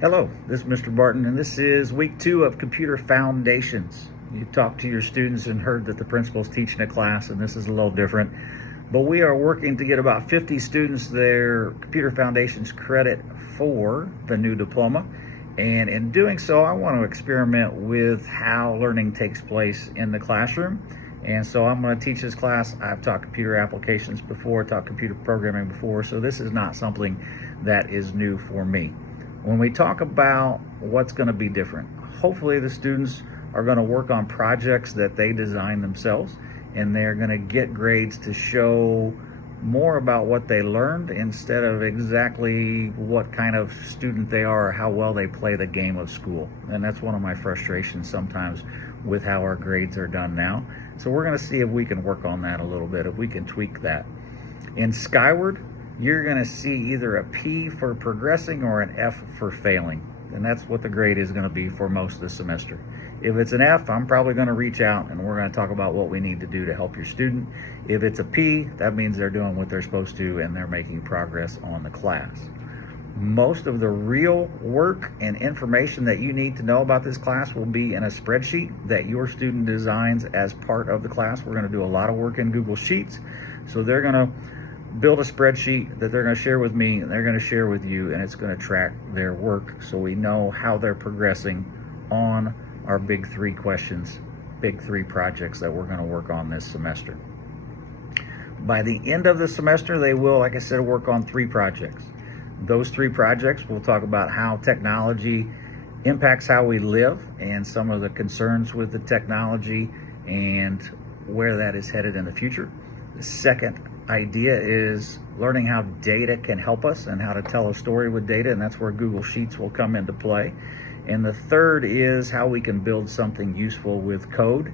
Hello, this is Mr. Barton, and this is week 2 of Computer Foundations. You talked to your students and heard that the principal's teaching a class, and this is a little different. But we are working to get about 50 students their Computer Foundations credit for the new diploma. And in doing so, I want to experiment with how learning takes place in the classroom. And so I'm going to teach this class. I've taught computer applications before, taught computer programming before, so this is not something that is new for me. When we talk about what's going to be different, hopefully the students are going to work on projects that they design themselves, and they're going to get grades to show more about what they learned instead of exactly what kind of student they are or how well they play the game of school. And that's one of my frustrations sometimes with how our grades are done now. So we're going to see if we can work on that a little bit, if we can tweak that. In Skyward, you're going to see either a P for progressing or an F for failing. And that's what the grade is going to be for most of the semester. If it's an F, I'm probably going to reach out and we're going to talk about what we need to do to help your student. If it's a P, that means they're doing what they're supposed to and they're making progress on the class. Most of the real work and information that you need to know about this class will be in a spreadsheet that your student designs as part of the class. We're going to do a lot of work in Google Sheets. So they're going to build a spreadsheet that they're going to share with me and they're going to share with you, and it's going to track their work so we know how they're progressing on our big 3 questions, big 3 projects that we're going to work on this semester. By the end of the semester, they will, like I said, work on 3 projects. Those 3 projects will talk about how technology impacts how we live and some of the concerns with the technology and where that is headed in the future. The second idea is learning how data can help us and how to tell a story with data, and that's where Google Sheets will come into play. And the third is how we can build something useful with code,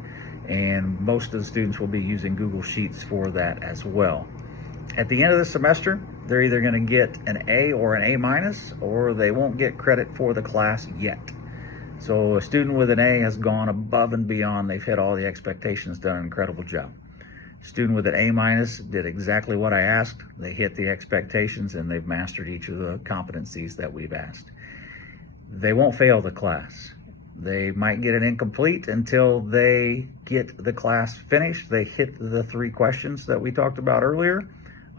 and most of the students will be using Google Sheets for that as well. At the end of the semester, they're either going to get an A or an A minus, or they won't get credit for the class yet. So a student with an A has gone above and beyond. They've hit all the expectations, done an incredible job. Student with an A minus did exactly what I asked. They hit the expectations and they've mastered each of the competencies that we've asked. They won't fail the class. They might get an incomplete until they get the class finished. They hit the 3 questions that we talked about earlier,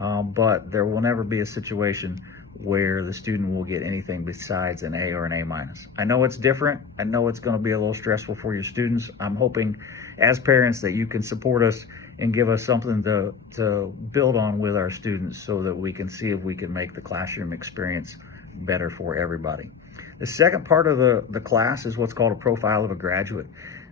but there will never be a situation where the student will get anything besides an A or an A minus. I know it's different. I know it's going to be a little stressful for your students. I'm hoping as parents that you can support us and give us something to build on with our students so that we can see if we can make the classroom experience better for everybody. The second part of the class is what's called a profile of a graduate.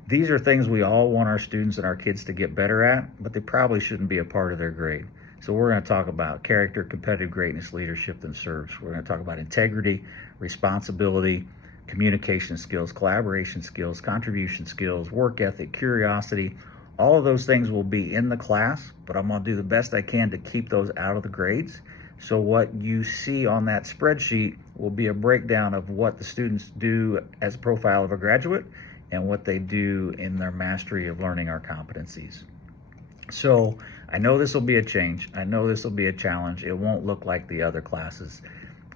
These are things we all want our students and our kids to get better at, but they probably shouldn't be a part of their grade. So we're going to talk about character, competitive greatness, leadership, and service. We're going to talk about integrity, responsibility, communication skills, collaboration skills, contribution skills, work ethic, curiosity. All of those things will be in the class, but I'm going to do the best I can to keep those out of the grades. So what you see on that spreadsheet will be a breakdown of what the students do as a profile of a graduate and what they do in their mastery of learning our competencies. So I know this will be a change. I know this will be a challenge. It won't look like the other classes.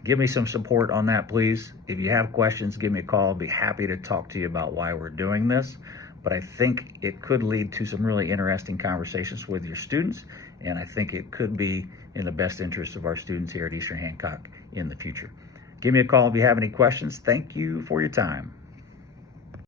Give me some support on that, please. If you have questions, give me a call. I'll be happy to talk to you about why we're doing this. But I think it could lead to some really interesting conversations with your students, and I think it could be in the best interest of our students here at Eastern Hancock in the future. Give me a call if you have any questions. Thank you for your time.